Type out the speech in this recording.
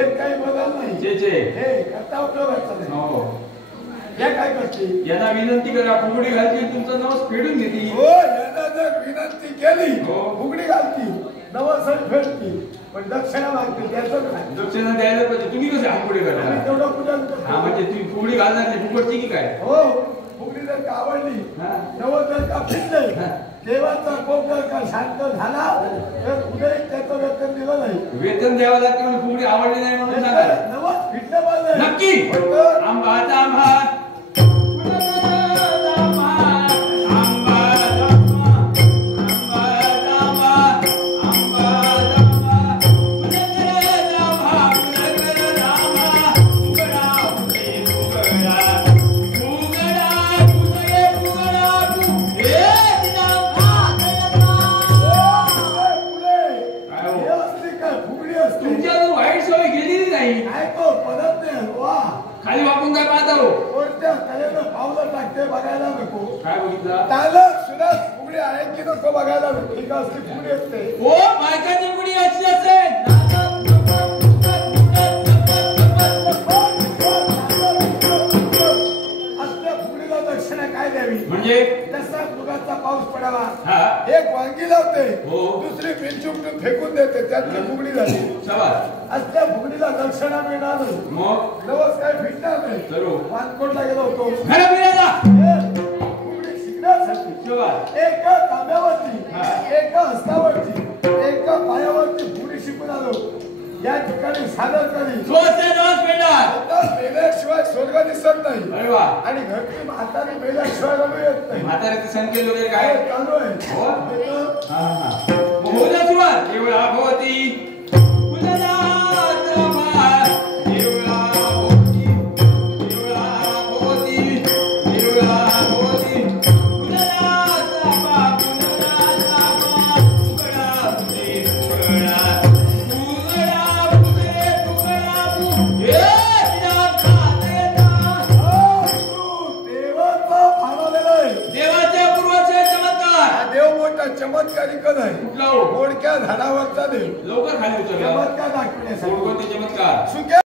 काही बदल नाही चे हे करता उपयोगाचा नाही. हो या काय करते यांना विनंती करा फुगडी घालतील तुमचं नवस फेडून घेतील. हो यांना जर विनंती केली हो. फुगडी घालती नवस फेडती पण दक्षिणा मागते त्याचं काय दक्षिणा द्यायला पाहिजे. तुम्ही कसे फुगडी आम्ही करता? तेवढं पूजन करतो. हा म्हणजे तुम्ही फुगडी घालणार नाही फुगडची की काय? हो फुगडी जर का आवडली हा. नवस जर का फिरले हा. देवाचा कोप जर का शांत झाला तर उदय त्याचं वेतन दिलं नाही. वेतन द्यावं लागते म्हणून फुगडी आवडली नाही म्हणून सांगा. नवस फिटलं पाहिजे नक्की पण आंबाचा आंबा तुमच्याकडून वाईट सवय गेलेली नाही. खाली वाकून काय पाहता हो? पावलं टाकते बघायला नको. काय बघितलं? त्याला सुद्धा फुगडी आहे की नको बघायला नको. ठीक असते फुगडी असते हो बायकाची फुगडी अशी असेल. असल्या फुगडीला दक्षिणा काय द्यावी म्हणजे जसा मृगाचा पाऊस पडावा हा एक वांगी लावते हो. दुसरी पिंचुकटून फेकून देते त्यातली फुगडी झाली. शाबास. असल्या फुगडीला दक्षिणा मिळणार नाही. मग नवस काय भेटणार नाही. सर्व वानकोटला गेलो होतो घरा फिरायला. फुगडी शिकण्यासाठी शाबास. एका तांब्यावरती हा. एका हस्तावरती एका पायावरती फुगडी शिकून आलो. या ठिकाणी सादर करी स्वस्ते नवस पेंडार. आता मेल्याशिवाय स्वर्ग दिसत नाही अरे वा. आणि घरची म्हातारी मेल्याशिवाय रडू येत नाही. म्हाताऱ्याचे संकेत वगैरे काय? काय चालू आहे हो. येतं. हा हा. मग होऊ द्या सुरुवात. केवळा भवती कुलनाथ मा. केवळा भवती केवळा भवती केवळा भवती कुलनाथ मा कुलनाथ मा. उघडा पुढे उघडा उघडा पुढे उघडा पुढे. हे नाथाचा देवाचा फाळलेला आहे. देवाच्या पूर्वाचे चमत्कार. हा देव मोठा चमत्कारिकच आहे. कुठला हो? मोडक्या झाडावरचा देव लवकर खाली उतरला. चमत्कार दाखवण्यासाठी कोणते चमत्कार? सुक्या